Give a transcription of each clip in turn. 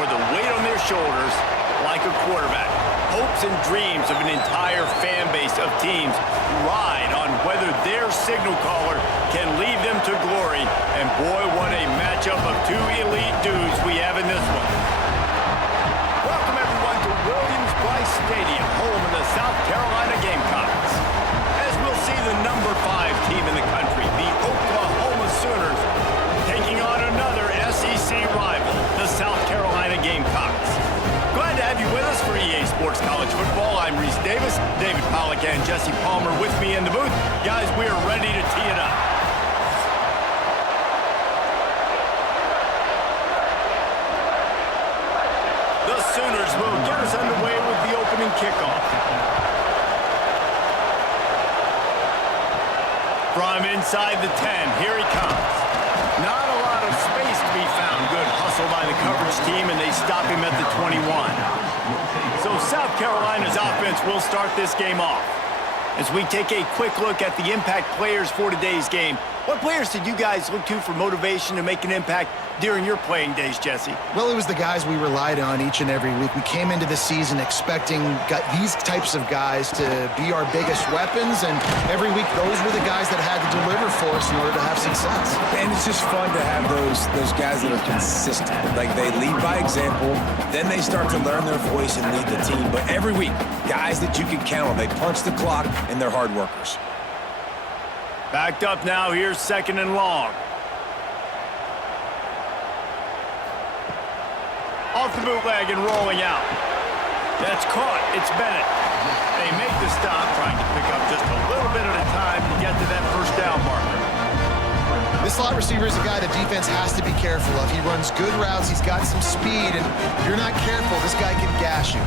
or the weight on their shoulders like a quarterback. Hopes and dreams of an entire fan base of teams ride on whether their signal caller can lead them to glory. And boy, what a matchup of two elite dudes we have in this one. Welcome everyone to Williams-Brice Stadium, home of the South Carolina Gamecocks. As we'll see the number 5 team in the country, the Oklahoma Sooners, taking on another SEC rival, the South Carolina Gamecocks. Glad to have you with us for EA Sports College Football. I'm Reese Davis, David Pollack and Jesse Palmer with me in the booth. Guys, we are ready to tee it up. The Sooners will get us underway with the opening kickoff. From inside the 10, here he comes. Not a lot of space to be found. Good hustle by the coverage team, and they stop him at the 21. So South Carolina's offense will start this game off. As we take a quick look at the impact players for today's game, what players did you guys look to for motivation to make an impact during your playing days, Jesse? Well, it was the guys we relied on each and every week. We came into the season expecting these types of guys to be our biggest weapons, and every week those were the guys that had to deliver for us in order to have success. And it's just fun to have those guys that are consistent. Like, they lead by example, then they start to learn their voice and lead the team. But every week, guys that you can count on, they punch the clock, and they're hard workers. Backed up now, here's 2nd and long. Off the bootleg and rolling out. That's caught. It's Bennett. They make the stop, trying to pick up just a little bit at a time to get to that first down marker. This slot receiver is a guy the defense has to be careful of. He runs good routes. He's got some speed, and if you're not careful, this guy can gash you.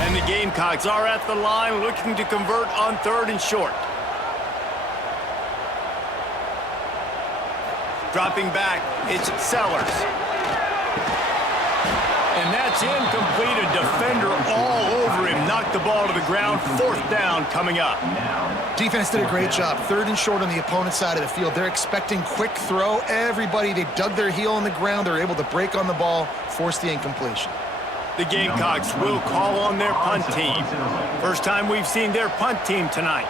And the Gamecocks are at the line looking to convert on 3rd and short. Dropping back, it's Sellers. And that's incomplete. A defender all over him. Knocked the ball to the ground. 4th down coming up. Defense did a great job. 3rd and short on the opponent's side of the field. They're expecting quick throw. Everybody, they dug their heel on the ground. They're able to break on the ball, force the incompletion. The Gamecocks will call on their punt team. First time we've seen their punt team tonight.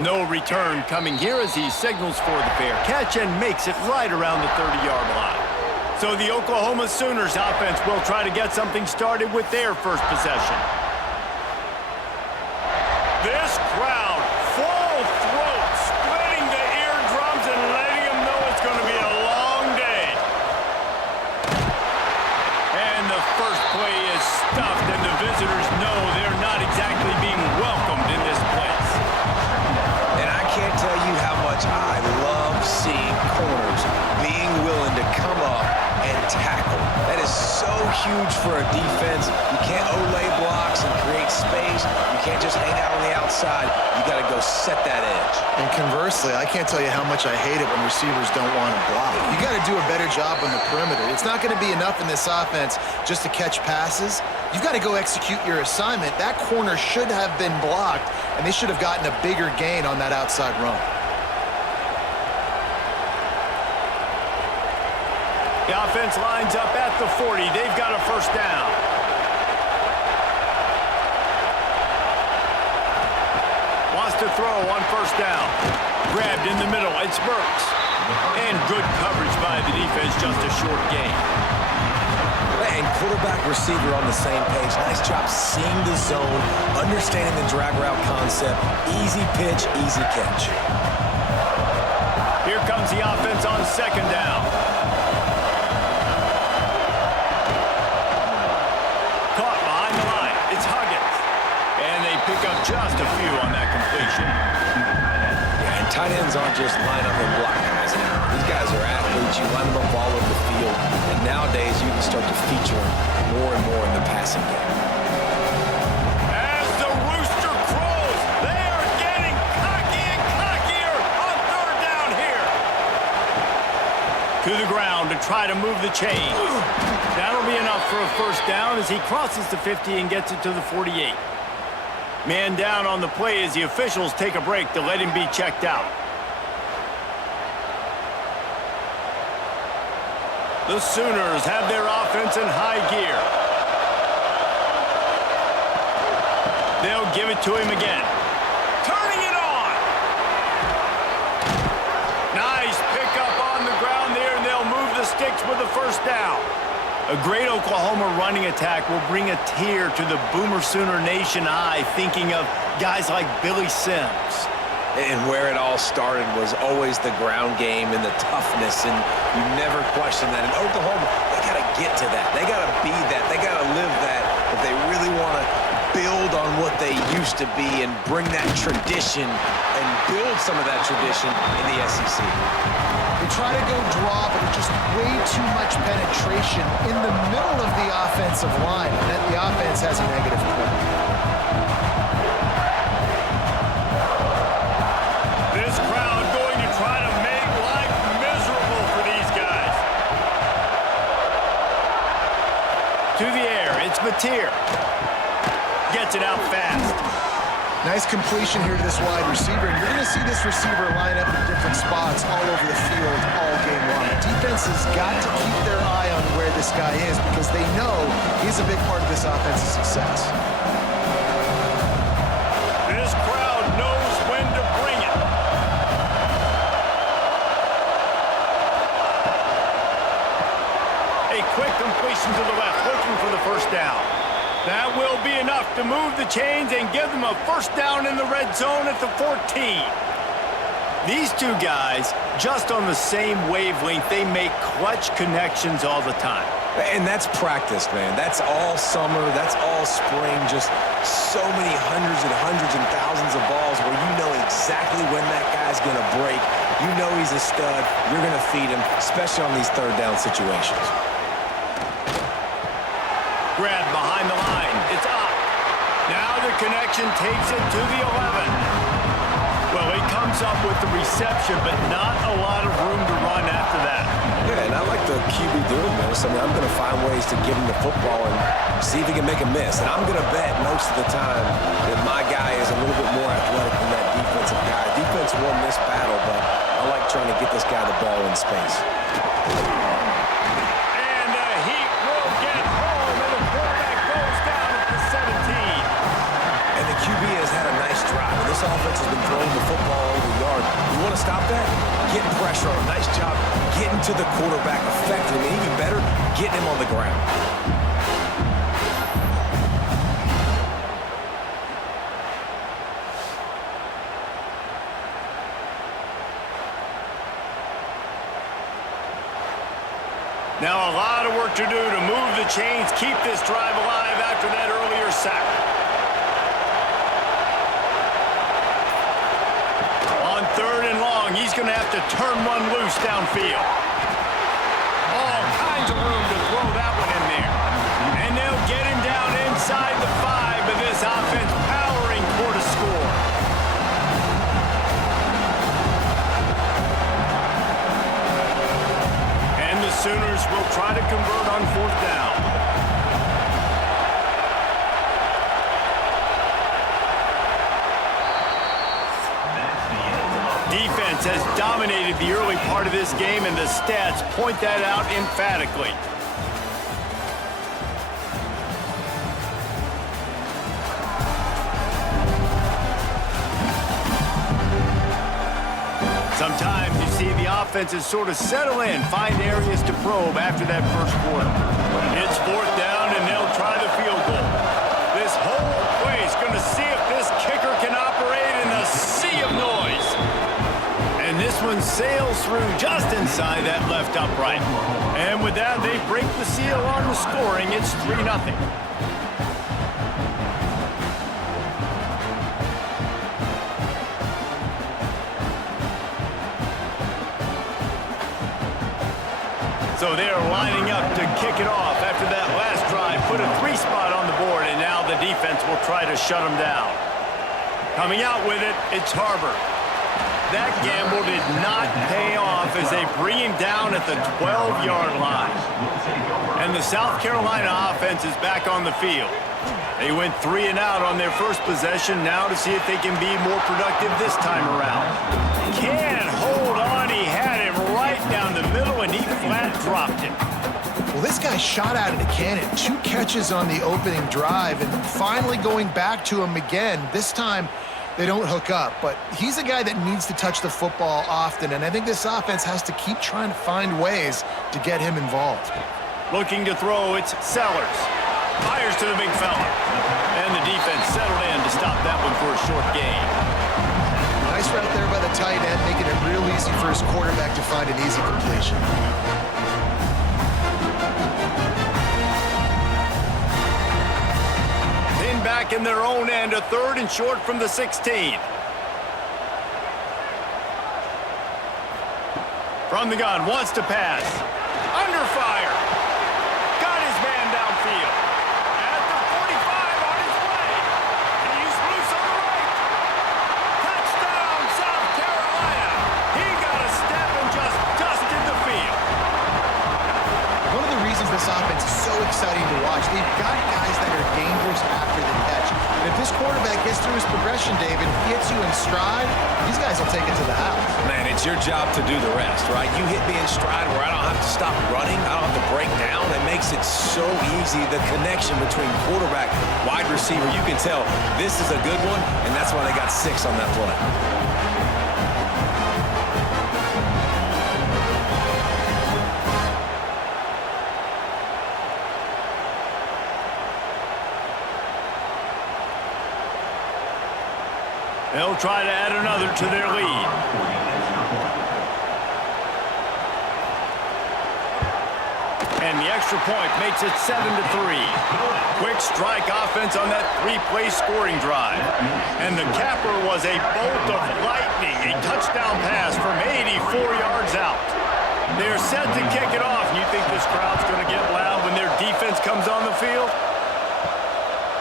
No return coming here as he signals for the fair catch and makes it right around the 30-yard line. So the Oklahoma Sooners offense will try to get something started with their first possession. This crowd, full throat, splitting the eardrums and letting them know it's going to be a long day. And the first play is stuffed, and the visitors know they're not exactly being welcomed in this place. Can't tell you how much I love seeing corners being willing to come up and tackle. That is so huge for a defense. You can't olay blocks and create space. You can't just hang out on the outside. You got to go set that edge. And conversely, I can't tell you how much I hate it when receivers don't want to block. You got to do a better job on the perimeter. It's not going to be enough in this offense just to catch passes. You've got to go execute your assignment. That corner should have been blocked, and they should have gotten a bigger gain on that outside run. The offense lines up at the 40. They've got a first down. Wants to throw on first down. Grabbed in the middle. It's Burks. And good coverage by the defense, just a short gain. And quarterback receiver on the same page. Nice job seeing the zone, understanding the drag route concept. Easy pitch, easy catch. Here comes the offense on 2nd down. Caught behind the line. It's Huggins. And they pick up just a few on that completion. Yeah, and tight ends aren't just line up and block guys now. These guys are athletes. You line them up all over the field. And nowadays, you can start to feature them more and more in the passing game. As the rooster crows, they are getting cocky and cockier on 3rd down here. To the ground to try to move the chains. That'll be enough for a first down as he crosses the 50 and gets it to the 48. Man down on the play as the officials take a break to let him be checked out. The Sooners have their offense in high gear. They'll give it to him again. Turning it on. Nice pickup on the ground there, and they'll move the sticks with the first down. A great Oklahoma running attack will bring a tear to the Boomer Sooner Nation eye, thinking of guys like Billy Sims. And where it all started was always the ground game and the toughness, and you never question that. In Oklahoma, they got to get to that. They got to be that. They got to live that if they really want to build on what they used to be and bring that tradition and build some of that tradition in the SEC. They try to go draw, but it's just way too much penetration in the middle of the offensive line, and then the offense has a negative point. This crowd going to try to make life miserable for these guys. To the air, it's Mateer. Gets it out fast. Nice completion here to this wide receiver, and you're going to see this receiver line up in different spots all over the field all game long. Defense has got to keep their eye on where this guy is because they know he's a big part of this offense's success. This crowd knows when to bring it. A quick completion to the left, looking for the first down. That will be enough to move the chains and give them a first down in the red zone at the 14. These two guys, just on the same wavelength, they make clutch connections all the time. And that's practice, man. That's all summer. That's all spring. Just so many hundreds and thousands of balls where you know exactly when that guy's going to break. You know he's a stud. You're going to feed him, especially on these third down situations. Grab behind the line. It's up. Now the connection takes it to the 11. Well, he comes up with the reception, but not a lot of room to run after that. Yeah, and I like the QB doing this. I mean, I'm going to find ways to give him the football and see if he can make a miss. And I'm going to bet most of the time that my guy is a little bit more athletic than that defensive guy. Defense won this battle, but I like trying to get this guy the ball in space. And the Heat will get home, and the quarterback goes down at the 17. And the QB has had a nice drive. And this offense has been throwing the football over the yard. You want to stop that? Get pressure on him. Nice job getting to the quarterback effectively. And even better, getting him on the ground. Now a lot of work to do to move the chains, keep this drive alive after that earlier sack. On 3rd and long, he's going to have to turn one loose downfield. All kinds of room to throw that one in there. And they'll get him down inside the 5, but this offense powering toward a score. And the Sooners will try to convert on 4th down. Defense has dominated the early part of this game, and the stats point that out emphatically. Sometimes you see the offenses sort of settle in, find areas to probe after that first quarter. It's 4th down, and they'll try the field goal. This whole place going to see if this kicker can operate in a sea of noise. And this one sails through just inside that left upright. And with that, they break the seal on the scoring. It's 3-0. So they're lining up to kick it off after that last drive. Put a 3 spot on the board, and now the defense will try to shut them down. Coming out with it, it's Harbor. That gamble did not pay off as they bring him down at the 12-yard line. And the South Carolina offense is back on the field. They went 3 and out on their first possession, now to see if they can be more productive this time around. Can't hold on. He had him right down the middle, and he flat dropped it. guy shot out of the cannon. 2 catches on the opening drive, and finally going back to him again. This time, they don't hook up, but he's a guy that needs to touch the football often, and I think this offense has to keep trying to find ways to get him involved. Looking to throw, it's Sellers. Fires to the big fella. And the defense settled in to stop that one for a short gain. Nice route there by the tight end, making it real easy for his quarterback to find an easy completion. Then back in their own end, a 3rd and short from the 16. From the gun, wants to pass. Under fire. Got his man downfield. At the 45 on his way. And he's loose on the right. Touchdown, South Carolina. He got a step and just dusted the field. One of the reasons this offense is so exciting to watch, they've got guys that are dangerous after the catch. And if this quarterback gets through his progression, David, hits you in stride, these guys will take it to the house. Man, it's your job to do the rest, right? You hit me in stride where I don't have to stop running. I don't have to break down. It makes it so easy. The connection between quarterback, wide receiver, you can tell this is a good one, and that's why they got 6 on that play. They'll try to add another to their lead. And the extra point makes it 7-3. Quick strike offense on that 3-play scoring drive. And the capper was a bolt of lightning, a touchdown pass from 84 yards out. They're set to kick it off. You think this crowd's going to get loud when their defense comes on the field?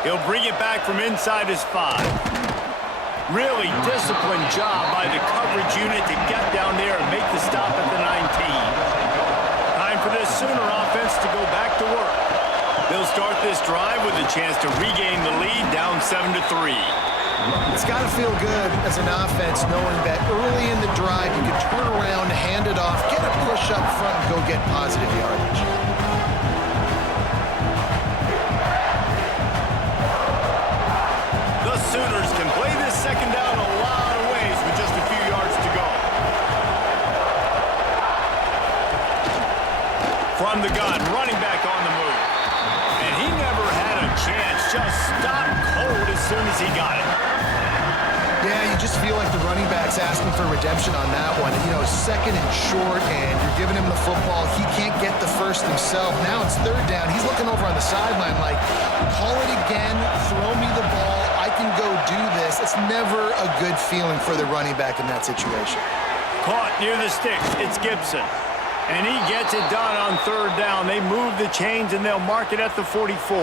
He'll bring it back from inside his 5. Really disciplined job by the coverage unit to get down there and make the stop at the 19. Time for this Sooner offense to go back to work. They'll start this drive with a chance to regain the lead down 7-3. It's got to feel good as an offense knowing that early in the drive you can turn around, hand it off, get a push up front, and go get positive yardage. The Sooners can play this second down a lot of ways with just a few yards to go. From the gun, running back on the move. And he never had a chance, just stopped cold as soon as he got it. Yeah, you just feel like the running back's asking for redemption on that one. You know, 2nd and short, and you're giving him the football. He can't get the first himself. Now it's 3rd down. He's looking over on the sideline like, call it again, throw me the ball, I can go do this. It's never a good feeling for the running back in that situation. Caught near the sticks. It's Gibson. And he gets it done on 3rd down. They move the chains, and they'll mark it at the 44.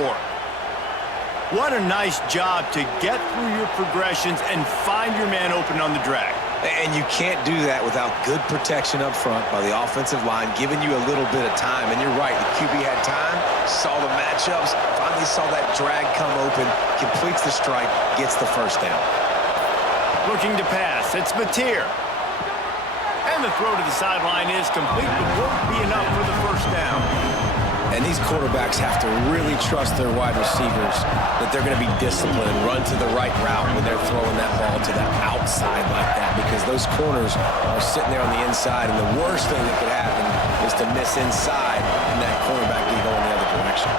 What a nice job to get through your progressions and find your man open on the drag. And you can't do that without good protection up front by the offensive line, giving you a little bit of time. And you're right, the QB had time, saw the matchups, finally saw that drag come open, completes the strike, gets the 1st down. Looking to pass, it's Mateer. And the throw to the sideline is complete, but won't be enough for the 1st down. And these quarterbacks have to really trust their wide receivers that they're going to be disciplined and run to the right route when they're throwing that ball to that outside like that, because those corners are sitting there on the inside, and the worst thing that could happen is to miss inside and that cornerback can go in the other direction.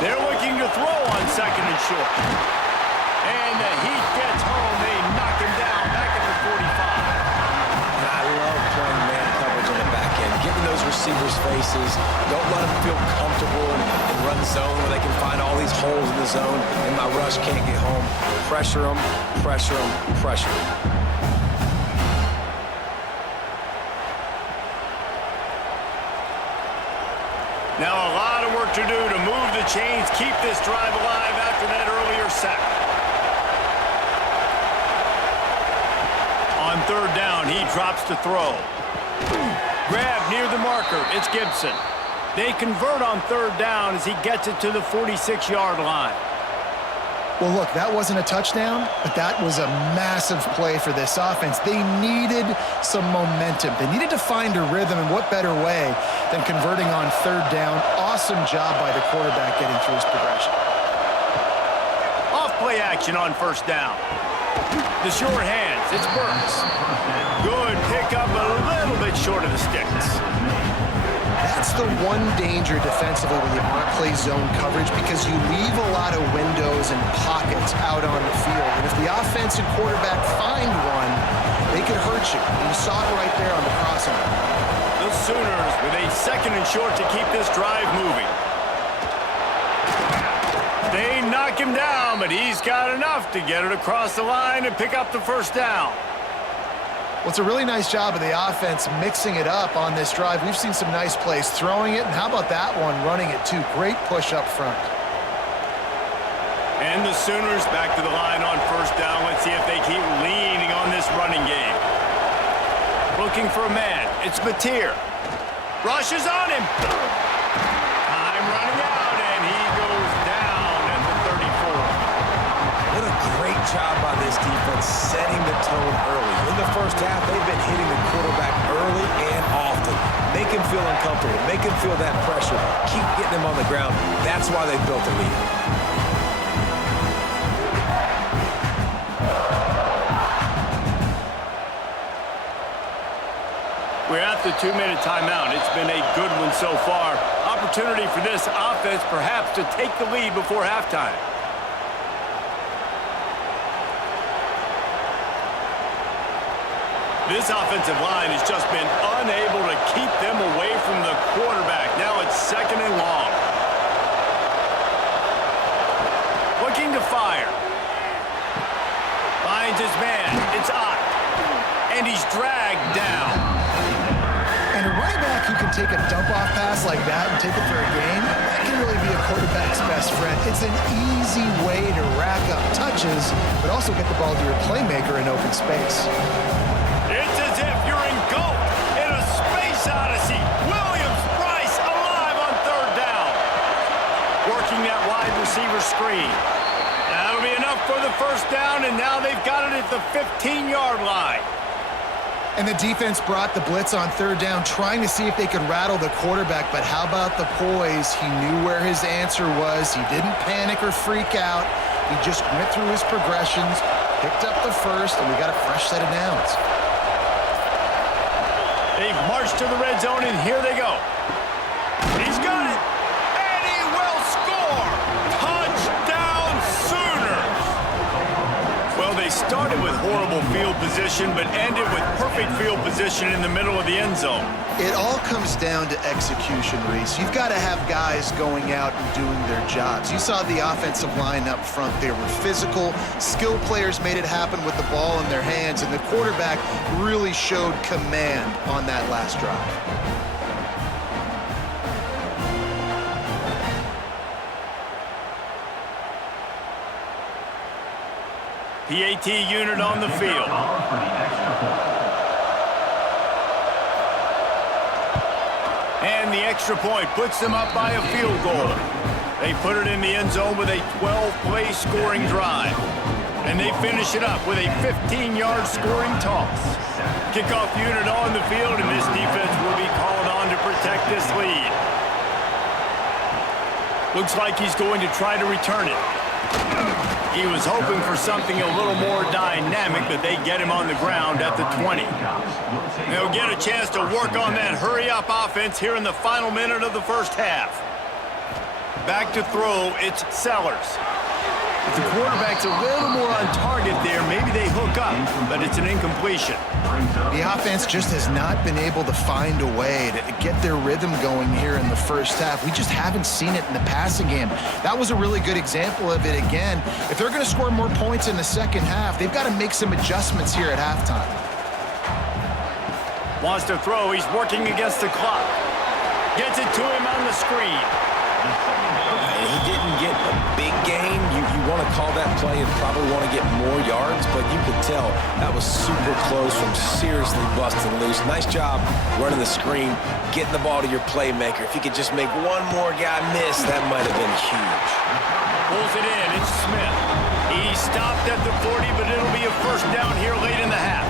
They're looking to throw on 2nd and short. And the heat gets home. They knock him down back at the 45. And I love playing man coverage on the back end, giving those receivers faces. Don't let them feel comfortable and run zone where they can find all these holes in the zone and my rush can't get home. Pressure them, pressure them, pressure them. Now a lot of work to do to move the chains, keep this drive alive after that earlier sack. On 3rd down, he drops to throw. Grab near the marker. It's Gibson. They convert on 3rd down as he gets it to the 46-yard line. Well, look, that wasn't a touchdown, but that was a massive play for this offense. They needed some momentum. They needed to find a rhythm, and what better way than converting on third down. Awesome job by the quarterback getting through his progression. Off play action on first down. The short hands, it's Burks. Good pickup, a little bit short of the sticks. That's the one danger defensively when you want to play zone coverage, because you leave a lot of windows and pockets out on the field. And if the offense and quarterback find one, they could hurt you. And you saw it right there on the crossing. The Sooners with a 2nd and short to keep this drive moving. They knock him down, but he's got enough to get it across the line and pick up the first down. Well, it's a really nice job of the offense mixing it up on this drive. We've seen some nice plays throwing it, and how about that one running it too? Great push up front. And the Sooners back to the line on first down. Let's see if they keep leaning on this running game. Looking for a man. It's Mateer. Rushes on him. Time running out, and he goes down at the 34. What a great job by this defense setting the tone early. In the first half, they've been hitting the quarterback early and often. Make him feel uncomfortable. Make him feel that pressure. Keep getting him on the ground. That's why they built the lead. We're at the 2-minute timeout. It's been a good one so far. Opportunity for this offense perhaps to take the lead before halftime. This offensive line has just been unable to keep them away from the quarterback. Now it's 2nd and long. Looking to fire. Finds his man. It's Ott. And he's dragged down. And a running back who can take a dump-off pass like that and take it for a gain, that can really be a quarterback's best friend. It's an easy way to rack up touches, but also get the ball to your playmaker in open space. It's as if you're engulfed in a space odyssey. Williams-Brice alive on third down. Working that wide receiver screen. That'll be enough for the first down, and now they've got it at the 15-yard line. And the defense brought the blitz on third down, trying to see if they could rattle the quarterback. But how about the poise? He knew where his answer was. He didn't panic or freak out. He just went through his progressions, picked up the first, and we got a fresh set of downs. They've marched to the red zone, and here they go. He's got it, and he will score! Touchdown, Sooners! Well, they started with horrible field position, but ended with perfect field position in the middle of the end zone. It all comes down to execution, Reese. You've got to have guys going out and doing their jobs. You saw the offensive line up front. They were physical. Skilled players made it happen with the ball in their hands, and the quarterback really showed command on that last drive. PAT unit on the field. And the extra point puts them up by a field goal. They put it in the end zone with a 12-play scoring drive. And they finish it up with a 15-yard scoring toss. Kickoff unit on the field, and this defense will be called on to protect this lead. Looks like he's going to try to return it. He was hoping for something a little more dynamic, but they get him on the ground at the 20. They'll get a chance to work on that hurry-up offense here in the final minute of the first half. Back to throw, it's Sellers. If the quarterback's a little more on target there, maybe they hook up, but it's an incompletion. The offense just has not been able to find a way to get their rhythm going here in the first half. We just haven't seen it in the passing game. That was a really good example of it again. If they're going to score more points in the second half, they've got to make some adjustments here at halftime. Wants to throw. He's working against the clock. Gets it to him on the screen. He didn't get a big gain. You want to call that play and probably want to get more yards, but you could tell that was super close from seriously busting loose. Nice job running the screen, getting the ball to your playmaker. If you could just make one more guy miss, that might have been huge. Pulls it in. It's Smith. He stopped at the 40, but it'll be a first down here late in the half.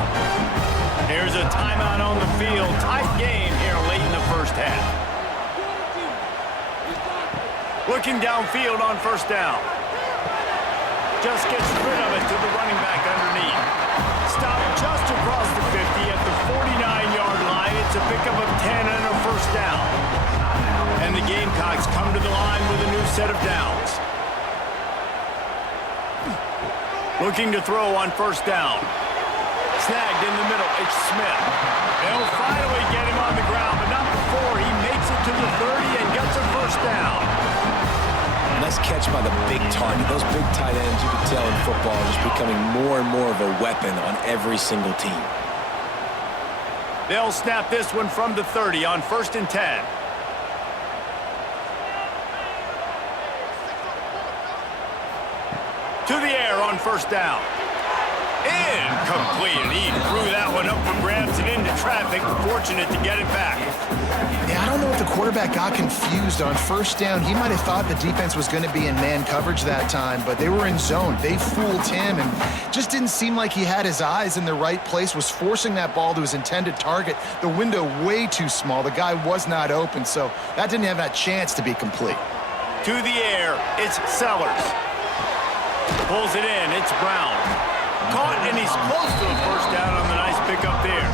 There's a timeout on the field. Tight game here late in the first half. Looking downfield on first down. Just gets rid of it to the running back underneath. Stop just across the 50 at the 49-yard line. It's a pickup of 10 and a first down. And the Gamecocks come to the line with a new set of downs. Looking to throw on first down. Snagged in the middle. It's Smith. They'll finally get him on the ground, but not before he makes it to the 30 and gets a first down. Nice catch by the big target. Those big tight ends, you can tell in football, are just becoming more and more of a weapon on every single team. They'll snap this one from the 30 on 1st and 10. To the air on first down. Incomplete. He threw that one up for grabs and into traffic. Fortunate to get it back. Yeah, I don't know if the quarterback got confused on first down. He might have thought the defense was going to be in man coverage that time, but they were in zone. They fooled him and just didn't seem like he had his eyes in the right place, was forcing that ball to his intended target. The window way too small. The guy was not open, so that didn't have that chance to be complete. To the air, it's Sellers. Pulls it in, it's Brown. Caught, and he's close to a first down on the nice pickup there.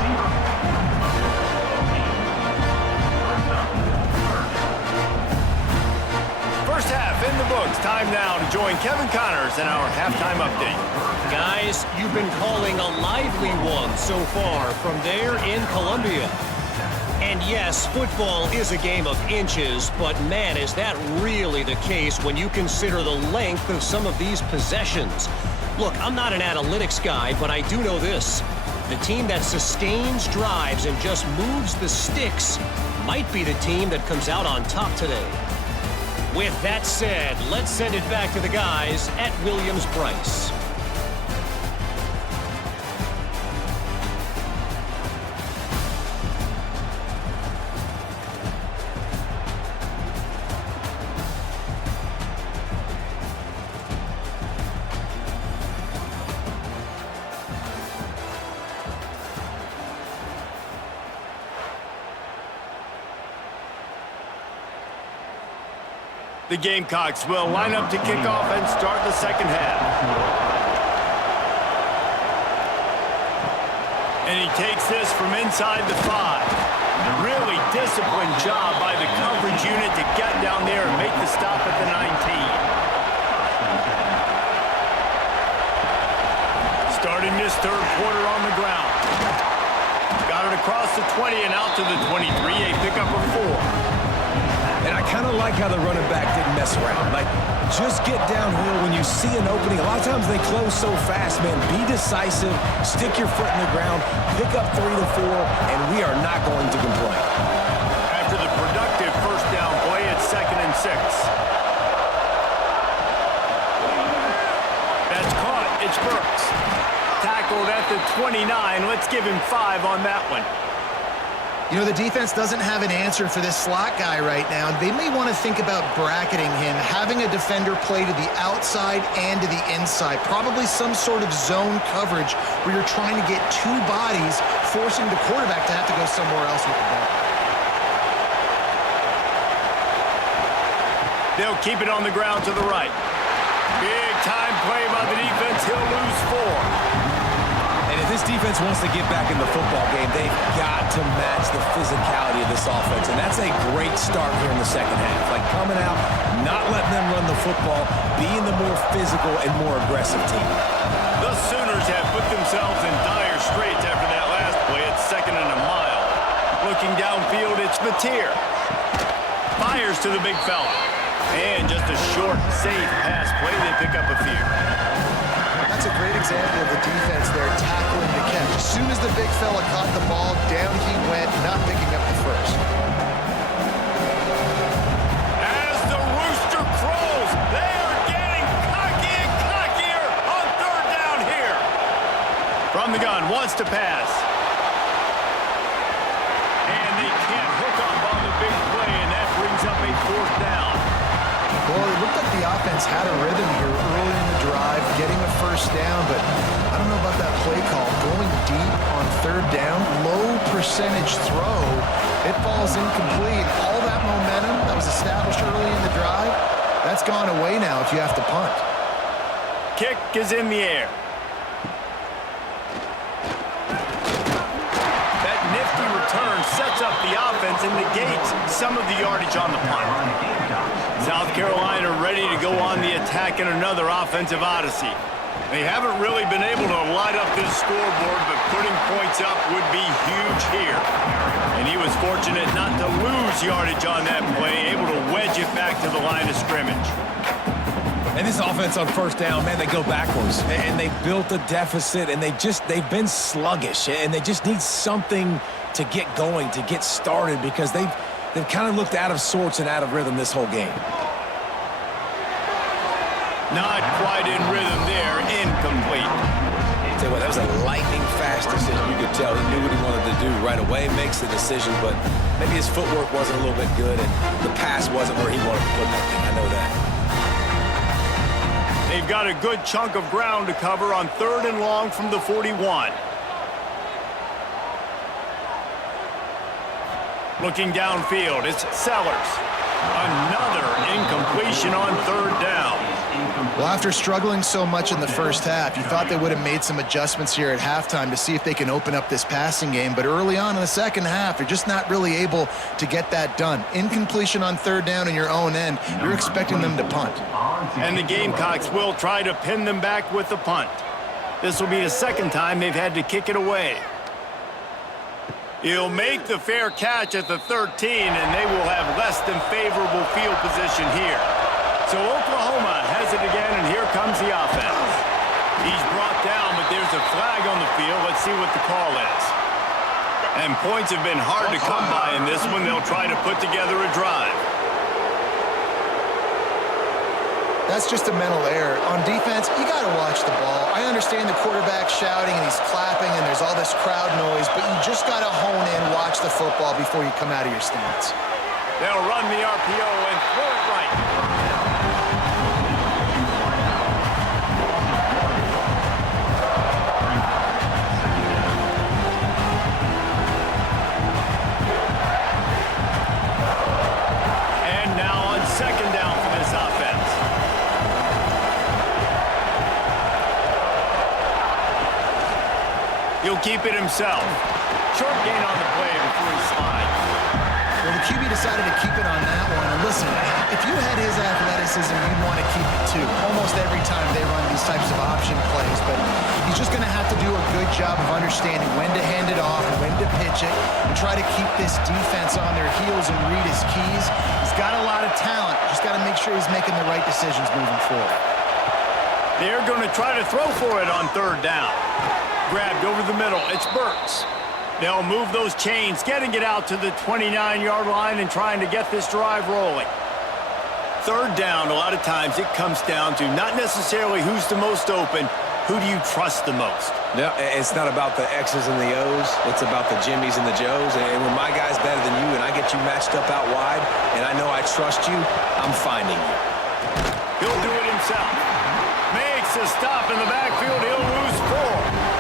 First half in the books. Time now to join Kevin Connors in our halftime update. Guys, you've been calling a lively one so far from there in Columbia. And yes, football is a game of inches, but man, is that really the case when you consider the length of some of these possessions. Look, I'm not an analytics guy, but I do know this. The team that sustains drives and just moves the sticks might be the team that comes out on top today. With that said, let's send it back to the guys at Williams-Brice. The Gamecocks will line up to kick off and start the second half. And he takes this from inside the 5. Really disciplined job by the coverage unit to get down there and make the stop at the 19. Starting this third quarter on the ground. Got it across the 20 and out to the 23, a pickup of 4. And I kind of like how the running back didn't mess around. Like, just get downhill when you see an opening. A lot of times they close so fast, man. Be decisive, stick your foot in the ground, pick up 3 to 4, and we are not going to complain. After the productive first down play, it's 2nd and 6. That's caught. It's Burks. Tackled at the 29. Let's give him 5 on that one. You know, the defense doesn't have an answer for this slot guy right now. They may want to think about bracketing him, having a defender play to the outside and to the inside. Probably some sort of zone coverage where you're trying to get 2 bodies, forcing the quarterback to have to go somewhere else with the ball. They'll keep it on the ground to the right. Big time play by the defense. He'll lose 4. And if this defense wants to get back in the football game, they've got to match the physicality of this offense. And that's a great start here in the second half. Like coming out, not letting them run the football, being the more physical and more aggressive team. The Sooners have put themselves in dire straits after that last play. It's 2nd and a mile. Looking downfield, it's Mateer. Fires to the big fella. And just a short, safe pass play. They pick up a few. That's a great example of the defense there tackling the catch. As soon as the big fella caught the ball, down he went, not picking up the first. As the rooster crows, they are getting cocky and cockier on 3rd down here. From the gun, wants to pass. And they can't hook up on the big play, and that brings up a 4th down. Well, it looked like the offense had a rhythm here early in the drive, getting a first down, but I don't know about that play call. Going deep on third down, low percentage throw, it falls incomplete. All that momentum that was established early in the drive, that's gone away now if you have to punt. Kick is in the air. That nifty return sets up the offense and negates some of the yardage on the punt. South Carolina ready to go on the attack in another offensive odyssey. They haven't really been able to light up this scoreboard, but putting points up would be huge here. And he was fortunate not to lose yardage on that play, able to wedge it back to the line of scrimmage. And this offense on first down, man, they go backwards. And they built a deficit, and they've been sluggish. And they just need something to get going, to get started, because they've kind of looked out of sorts and out of rhythm this whole game. Not quite in rhythm there, incomplete. Tell you what, that was a lightning-fast decision. You could tell he knew what he wanted to do right away, makes the decision, but maybe his footwork wasn't a little bit good, and the pass wasn't where he wanted to put that thing. I know that. They've got a good chunk of ground to cover on 3rd and long from the 41. Looking downfield, it's Sellers. Another incompletion on 3rd down. Well, after struggling so much in the first half, you thought they would have made some adjustments here at halftime to see if they can open up this passing game. But early on in the second half, they're just not really able to get that done. Incompletion on 3rd down in your own end, you're expecting them to punt. And the Gamecocks will try to pin them back with the punt. This will be the second time they've had to kick it away. He'll make the fair catch at the 13, and they will have less than favorable field position here. So Oklahoma has it again, and here comes the offense. He's brought down, but there's a flag on the field. Let's see what the call is. And points have been hard to come by in this one. They'll try to put together a drive. That's just a mental error. On defense, you got to watch the ball. I understand the quarterback shouting and he's clapping and there's all this crowd noise, but you just got to hone in, watch the football before you come out of your stance. They'll run the RPO and throw it right. And now on 2nd down for this offense. He'll keep it himself. Short gain on the play before he slides. Well, the QB decided to keep it on that one. And listen, if you had his athleticism, you'd want to keep it too. Almost every time they run these types of option plays. But he's just going to have to do a good job of understanding when to hand it off, when to pitch it, and try to keep this defense on their heels and read his keys. He's got a lot of talent. Just got to make sure he's making the right decisions moving forward. They're going to try to throw for it on 3rd down. Grabbed over the middle. It's Burks. They'll move those chains, getting it out to the 29-yard line and trying to get this drive rolling. 3rd down, a lot of times it comes down to not necessarily who's the most open, who do you trust the most? Yeah, it's not about the X's and the O's. It's about the Jimmies and the Joes. And when my guy's better than you and I get you matched up out wide and I know I trust you, I'm finding you. He'll do it himself. Makes a stop in the backfield. He'll lose 4.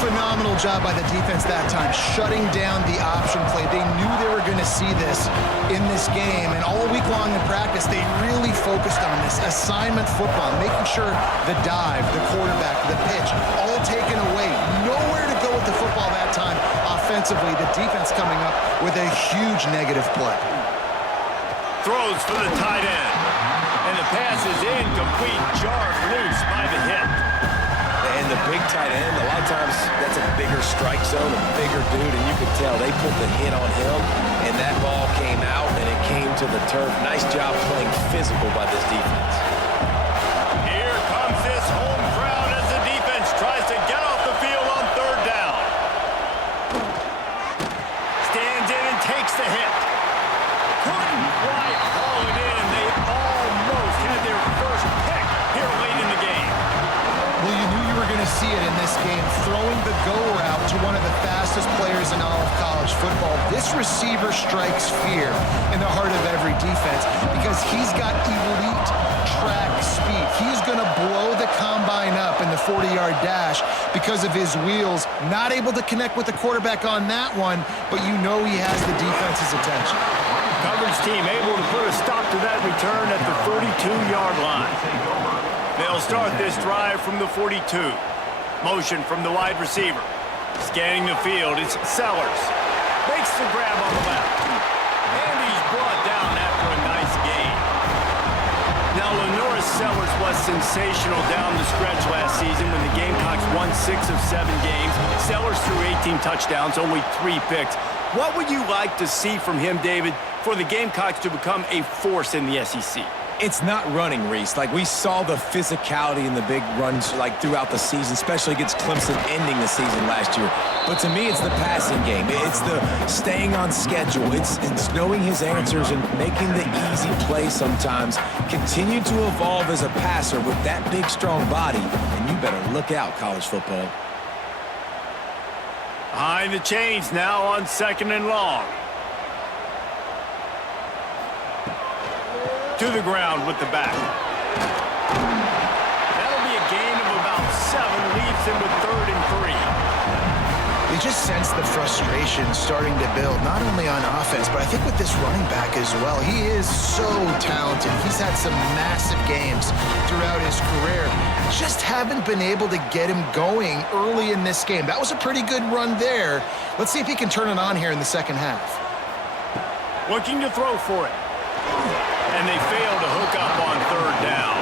Phenomenal job by the defense that time, shutting down the option play. They knew they were going to see this in this game, and all week long in practice, they really focused on this assignment football, making sure the dive, the quarterback, the pitch, all taken away. Nowhere to go with the football that time offensively. The defense coming up with a huge negative play. Throws for the tight end, and the pass is incomplete, jarred loose by the hit. And the big tight end, a lot of times that's a bigger strike zone, a bigger dude, and you could tell they put the hit on him, and that ball came out, and it came to the turf. Nice job playing physical by this defense. Here comes this home crowd as the defense tries to get off the field on 3rd down. Stands in and takes the hit. Couldn't quite haul it in. They almost had their first pick here late in the game. Well, you knew you were going to see a it in this game, throwing the go route to one of the fastest players in all of college football. This receiver strikes fear in the heart of every defense because he's got elite track speed. He's going to blow the combine up in the 40-yard dash because of his wheels. Not able to connect with the quarterback on that one, but you know he has the defense's attention. Coverage team able to put a stop to that return at the 42-yard line. They'll start this drive from the 42. Motion from the wide receiver. Scanning the field, it's Sellers. Makes the grab on the left. And he's brought down after a nice gain. Now, Lenora Sellers was sensational down the stretch last season when the Gamecocks won 6 of 7 games. Sellers threw 18 touchdowns, only 3 picks. What would you like to see from him, David, for the Gamecocks to become a force in the SEC? It's not running, Reese. Like, we saw the physicality in the big runs, like, throughout the season, especially against Clemson ending the season last year. But to me, it's the passing game. It's the staying on schedule. It's knowing his answers and making the easy play sometimes. Continue to evolve as a passer with that big, strong body, and you better look out, college football. Behind the chains now on 2nd and long. To the ground with the back. That'll be a gain of about 7, leaves him with 3rd and 3. You just sense the frustration starting to build, not only on offense, but I think with this running back as well. He is so talented. He's had some massive games throughout his career. Just haven't been able to get him going early in this game. That was a pretty good run there. Let's see if he can turn it on here in the second half. Looking to throw for it. And they fail to hook up on 3rd down.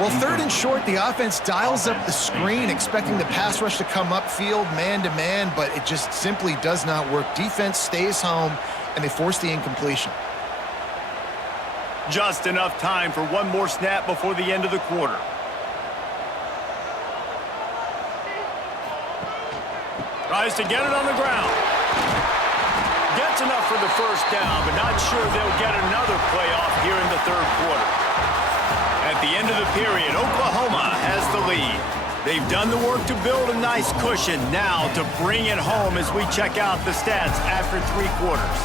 Well, 3rd and short, the offense dials up the screen, expecting the pass rush to come upfield, man-to-man, but it just simply does not work. Defense stays home, and they force the incompletion. Just enough time for one more snap before the end of the quarter. Tries to get it on the ground. Gets enough for the 1st down, but not sure they'll get another playoff here in the 3rd quarter. At the end of the period, Oklahoma has the lead. They've done the work to build a nice cushion. Now to bring it home as we check out the stats after 3 quarters.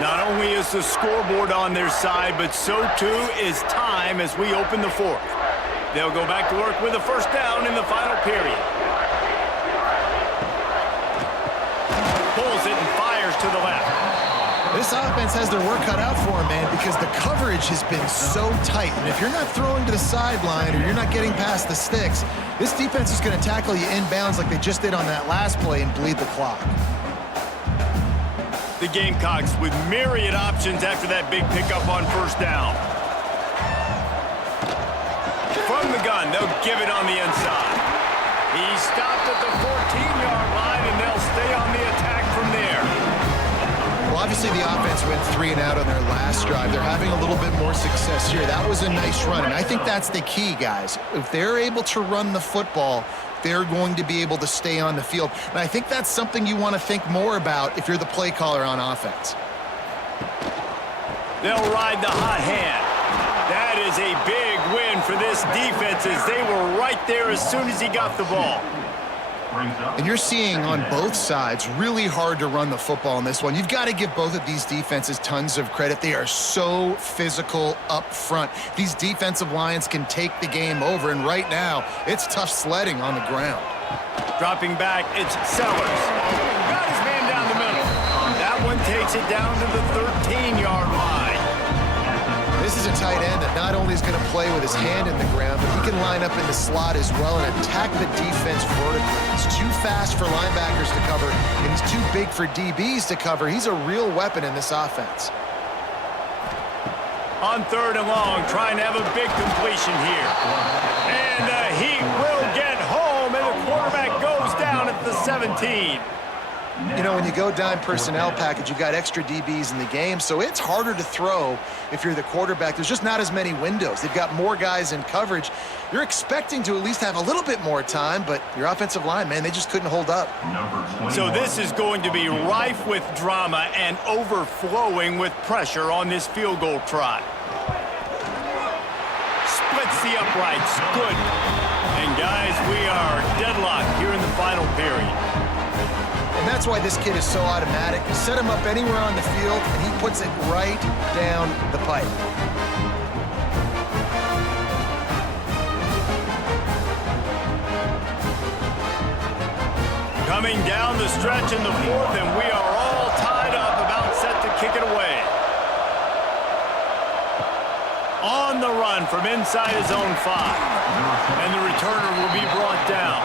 Not only is the scoreboard on their side, but so too is time as we open the 4th. They'll go back to work with a 1st down in the final period. Pulls it and fires to the left. This offense has their work cut out for them, man, because the coverage has been so tight. And if you're not throwing to the sideline or you're not getting past the sticks, this defense is going to tackle you inbounds like they just did on that last play and bleed the clock. The Gamecocks with myriad options after that big pickup on 1st down. From the gun, they'll give it on the inside. He stopped at the 14-yard line, and they'll stay on the attack from there. Well, obviously the offense went 3 and out on their last drive. They're having a little bit more success here. That was a nice run, and I think that's the key, guys. If they're able to run the football, they're going to be able to stay on the field. And I think that's something you want to think more about if you're the play caller on offense. They'll ride the hot hand. That is a big win for this defense as they were right there as soon as he got the ball. And you're seeing on both sides really hard to run the football in this one. You've got to give both of these defenses tons of credit. They are so physical up front. These defensive lines can take the game over, and right now it's tough sledding on the ground. Dropping back, it's Sellers. Got his man down the middle. That one takes it down to the 13-yard line. This is a tight end that not only is going to play with his hand in the ground, but he can line up in the slot as well and attack the defense vertically. He's too fast for linebackers to cover, and he's too big for DBs to cover. He's a real weapon in this offense. On 3rd and long, trying to have a big completion here. And he will get home, and the quarterback goes down at the 17. You know, when you go dime personnel package, you got extra DBs in the game, so it's harder to throw if you're the quarterback. There's just not as many windows. They've got more guys in coverage. You're expecting to at least have a little bit more time, but your offensive line, man, they just couldn't hold up. So this is going to be rife with drama and overflowing with pressure on this field goal try. Splits the uprights. Good. And, guys, we are deadlocked here in the final period. And that's why this kid is so automatic. You set him up anywhere on the field, and he puts it right down the pipe. Coming down the stretch in the fourth, and we are all tied up, about set to kick it away. On the run from inside his own 5. And the returner will be brought down.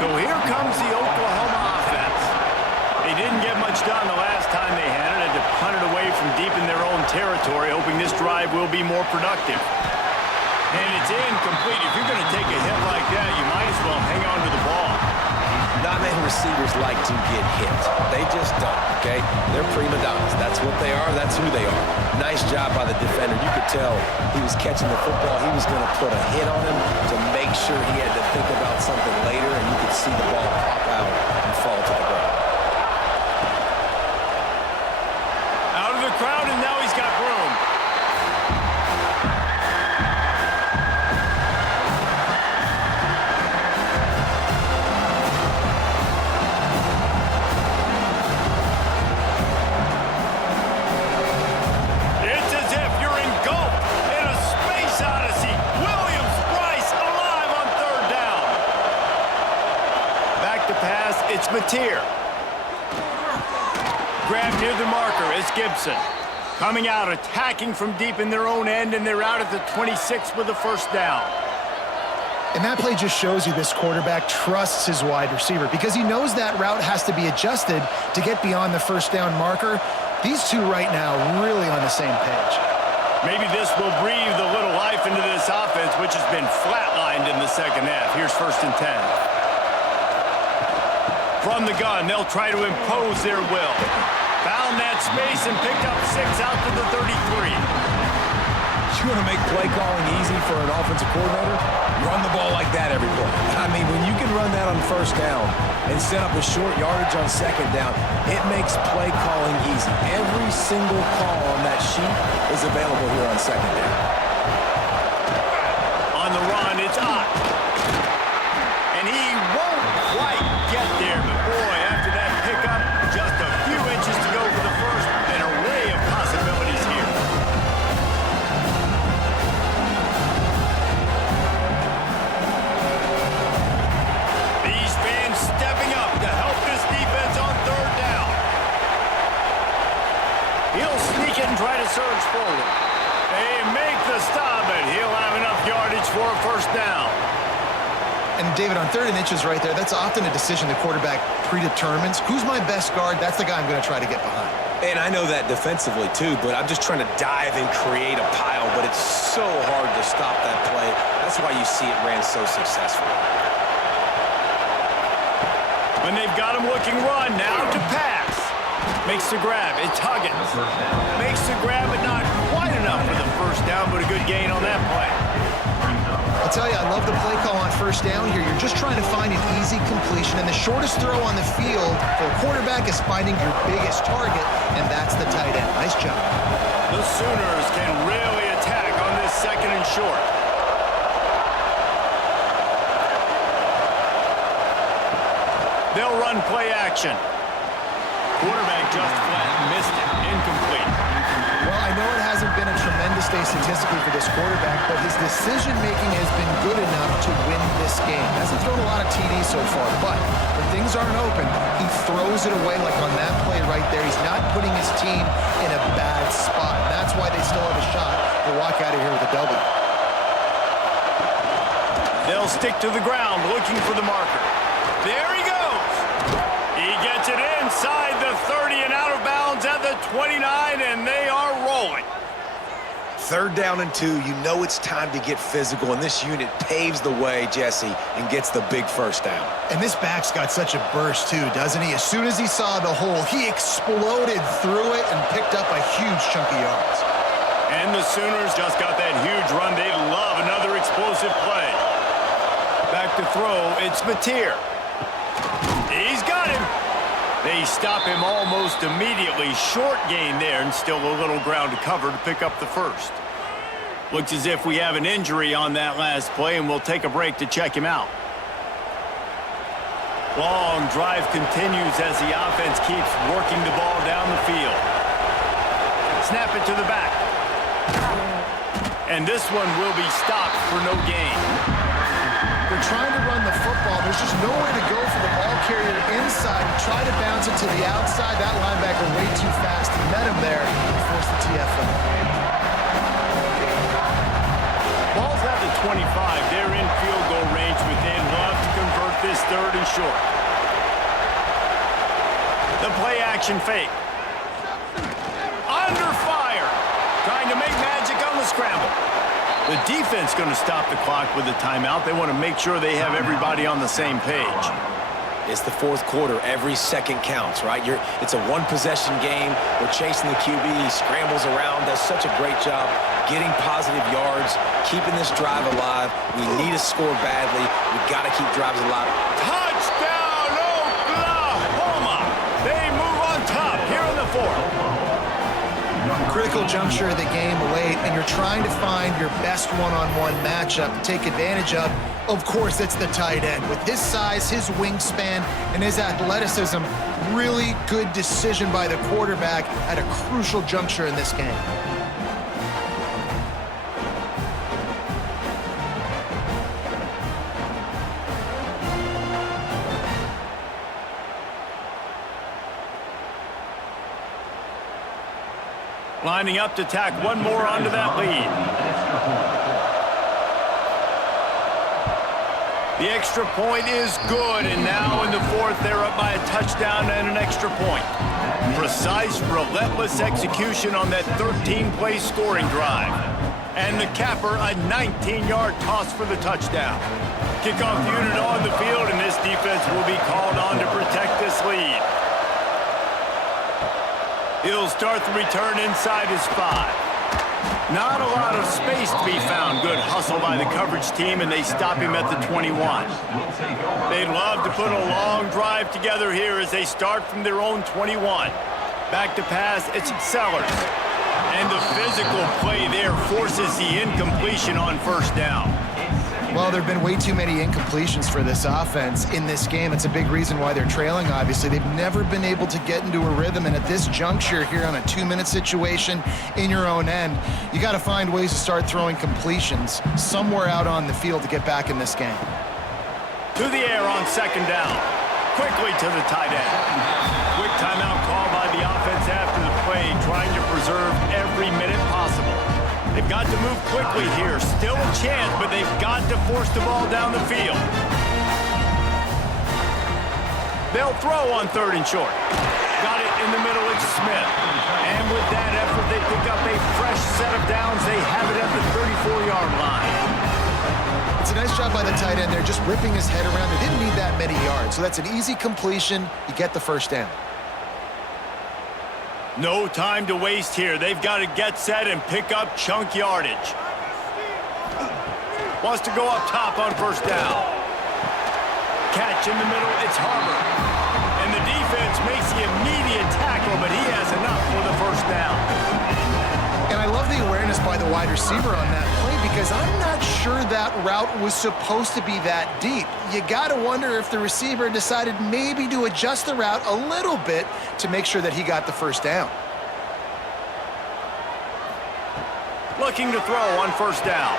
So here comes the Oklahoma offense. They didn't get much done the last time they had it. Had to punt it away from deep in their own territory, hoping this drive will be more productive. And it's incomplete. If you're going to take a hit like that, you might as well hang on to the ball. Not many receivers like to get hit. They just don't, okay? They're prima donnas. That's what they are. That's who they are. Nice job by the defender. You could tell he was catching the football. He was going to put a hit on him to make sure he had to think about something later, and you could see the ball pop out and fall to the ground. Out of the crowd, and now he's got room. It's Mateer. Grabbed near the marker is Gibson. Coming out, attacking from deep in their own end, and they're out at the 26 with a first down. And that play just shows you this quarterback trusts his wide receiver because he knows that route has to be adjusted to get beyond the first down marker. These two right now really on the same page. Maybe this will breathe a little life into this offense, which has been flatlined in the second half. Here's 1st and 10. From the gun, they'll try to impose their will. Found that space and picked up 6 out to the 33. You want to make play calling easy for an offensive coordinator? Run the ball like that every play. I mean, when you can run that on first down and set up a short yardage on second down, it makes play calling easy. Every single call on that sheet is available here on second down. On the run, it's Ott. And he won't quite get there, but boy, after that pickup, just a few inches to go for the first. An array of possibilities here. These fans stepping up to help this defense on 3rd down. He'll sneak it and try to surge forward. They make the stop, and he'll have enough yardage for a first down. And, David, on 3rd and inches right there, that's often a decision the quarterback predetermines. Who's my best guard? That's the guy I'm going to try to get behind. And I know that defensively, too, but I'm just trying to dive and create a pile, but it's so hard to stop that play. That's why you see it ran so successfully. When they've got him looking run, now to pass. Makes the grab. It's Huggins. Makes the grab, but not quite enough for the first down, but a good gain on that play. I'll tell you, I love the play call on first down here. You're just trying to find an easy completion, and the shortest throw on the field for a quarterback is finding your biggest target, and that's the tight end. Nice job. The Sooners can really attack on this 2nd and short. They'll run play action. Quarterback just flat missed it. Incomplete. Well, I know it hasn't been a tremendous day statistically for this quarterback, but his decision-making has been good enough to win this game. Hasn't thrown a lot of TDs so far, but when things aren't open, he throws it away like on that play right there. He's not putting his team in a bad spot. That's why they still have a shot to walk out of here with a W. They'll stick to the ground looking for the marker. There he goes. He gets it inside the 30 and out of bounds at the 29, and they are rolling. 3rd down and 2, you know it's time to get physical, and this unit paves the way, Jesse, and gets the big 1st down. And this back's got such a burst, too, doesn't he? As soon as he saw the hole, he exploded through it and picked up a huge chunk of yards. And the Sooners just got that huge run. They love another explosive play. Back to throw, it's Mateer. He's got him. They stop him almost immediately. Short gain there, and still a little ground to cover to pick up the 1st. Looks as if we have an injury on that last play, and we'll take a break to check him out. Long drive continues as the offense keeps working the ball down the field. Snap it to the back. And this one will be stopped for no gain. They're trying to run the football. There's just nowhere to go for the ball carrier inside. Try to bounce it to the outside. That linebacker way too fast. He met him there and forced the TFL. Ball's at the 25. They're in field goal range, but they'd love to convert this 3rd and short. The play action fake. Under fire. Trying to make magic on the scramble. The defense going to stop the clock with a timeout. They want to make sure they have everybody on the same page. It's the 4th quarter. Every second counts, right? It's a one-possession game. We're chasing the QB. He scrambles around, does such a great job getting positive yards, keeping this drive alive. We need to score badly. We've got to keep drives alive. Touchdown, Oklahoma! They move on top here in the 4th. Critical juncture of the game late, and you're trying to find your best one-on-one matchup to take advantage of. Of course, it's the tight end. With his size, his wingspan, and his athleticism, really good decision by the quarterback at a crucial juncture in this game. Lining up to tack one more onto that lead. The extra point is good, and now in the 4th, they're up by a touchdown and an extra point. Precise, relentless execution on that 13-play scoring drive. And the capper, a 19-yard toss for the touchdown. Kickoff unit on the field, and this defense will be called on to protect this lead. He'll start the return inside his 5. Not a lot of space to be found. Good hustle by the coverage team, and they stop him at the 21. They'd love to put a long drive together here as they start from their own 21. Back to pass, it's Sellers. And the physical play there forces the incompletion on 1st down. Well, there have been way too many incompletions for this offense in this game. It's a big reason why they're trailing, obviously. They've never been able to get into a rhythm, and at this juncture here on a 2-minute situation in your own end, you got to find ways to start throwing completions somewhere out on the field to get back in this game. To the air on 2nd down. Quickly to the tight end. Quick timeout call by the offense after the play, trying to preserve every minute possible. They've got to move quickly here. Still a chance, but they've got to force the ball down the field. They'll throw on 3rd and short. Got it in the middle, it's Smith. And with that effort, they pick up a fresh set of downs. They have it at the 34-yard line. It's a nice job by the tight end there, just whipping his head around. They didn't need that many yards, so that's an easy completion. You get the 1st down. No time to waste here. They've got to get set and pick up chunk yardage. Wants to go up top on 1st down. Catch in the middle, it's Harbor. And the defense makes the immediate tackle, but he has enough for the 1st down. And I love the awareness by the wide receiver on that play, because I'm not sure that route was supposed to be that deep. You got to wonder if the receiver decided maybe to adjust the route a little bit to make sure that he got the 1st down. Looking to throw on 1st down.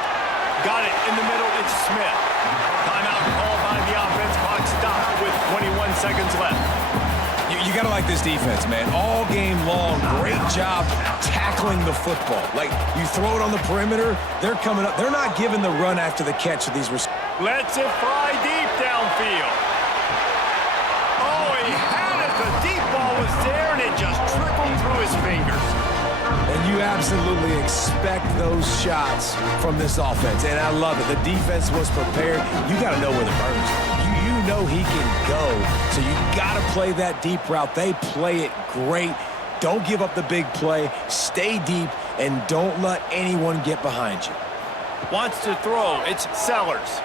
Got it in the middle, it's Smith. Timeout called by the offense. Clock stopped with 21 seconds left. You got to like this defense, man. All game long, great job tackling the football. Like, you throw it on the perimeter, they're coming up. They're not giving the run after the catch to these receivers. Lets it fly deep downfield. Oh, he had it. The deep ball was there, and it just trickled through his fingers. And you absolutely expect those shots from this offense, and I love it. The defense was prepared. You got to know where the burner's. You know he can go, so you got to play that deep route. They play it great. Don't give up the big play. Stay deep, and don't let anyone get behind you. Wants to throw. It's Sellers.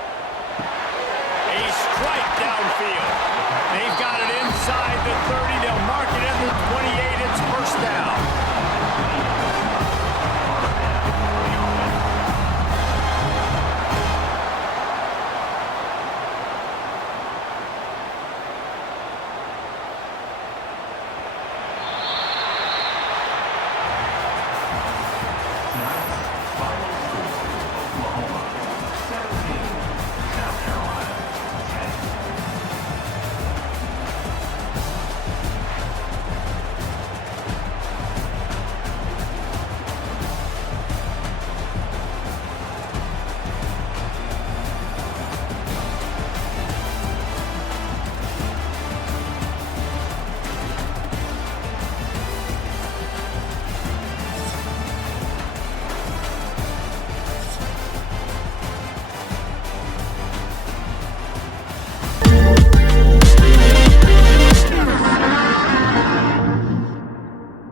A strike downfield. They've got it inside the 30.